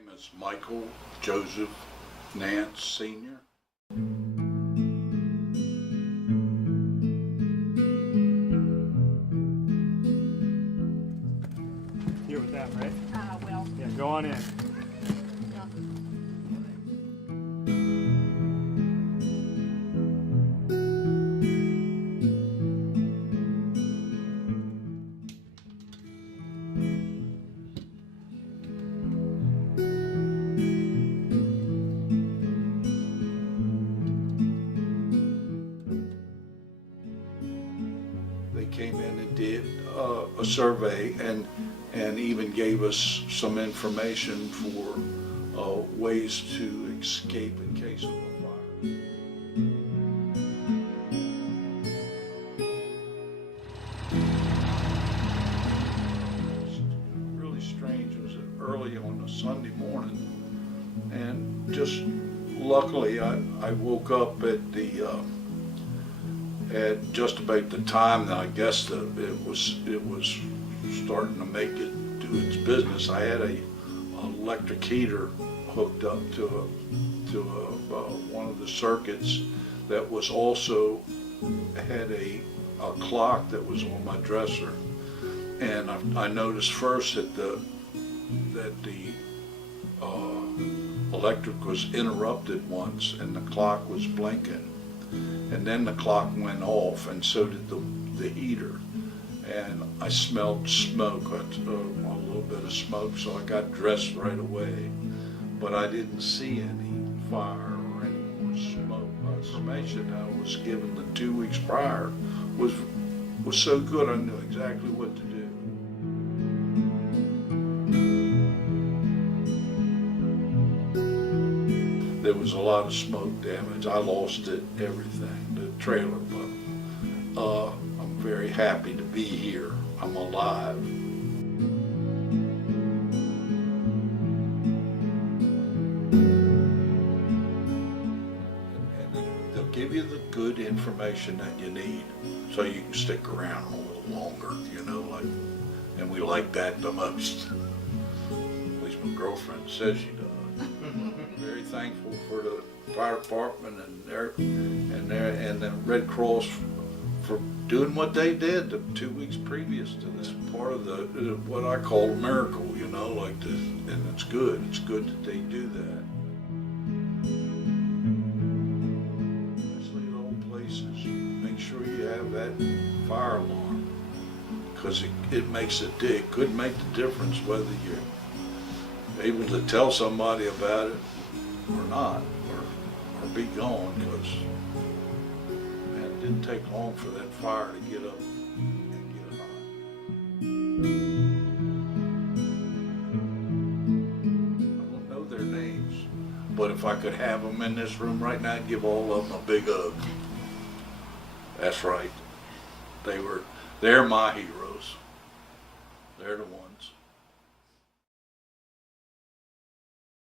name is Michael Joseph Nance, Sr. Here with them, right? Well, Yeah, go on in. They came in and did a survey and even gave us some information for ways to escape in case of a fire. It was really strange. It was early on a Sunday morning, and just luckily I woke up at just about the time that I guess that it was starting to make it do its business. I had a electric heater hooked up to one of the circuits that was also had a clock that was on my dresser, and I noticed first that the electric was interrupted once and the clock was blinking. And then the clock went off, and so did the heater. And I smelled smoke, a little bit of smoke, so I got dressed right away. But I didn't see any fire or any more smoke. My information I was given the 2 weeks prior was so good I knew exactly what to do. There was a lot of smoke damage. I lost everything, the trailer, but I'm very happy to be here. I'm alive. And they'll give you the good information that you need so you can stick around a little longer, you know, and we like that the most. At least my girlfriend says she does. Very thankful for the fire department and the Red Cross for doing what they did the 2 weeks previous to this. Part of what I call a miracle, you know, like this, and it's good. It's good that they do that. Especially in old places, make sure you have that fire alarm, because it makes it could make the difference whether you're able to tell somebody about it or not, or be gone, because man, it didn't take long for that fire to get up and get hot. I don't know their names, but if I could have them in this room right now, I'd give all of them a big hug. That's right. They're my heroes. They're the ones.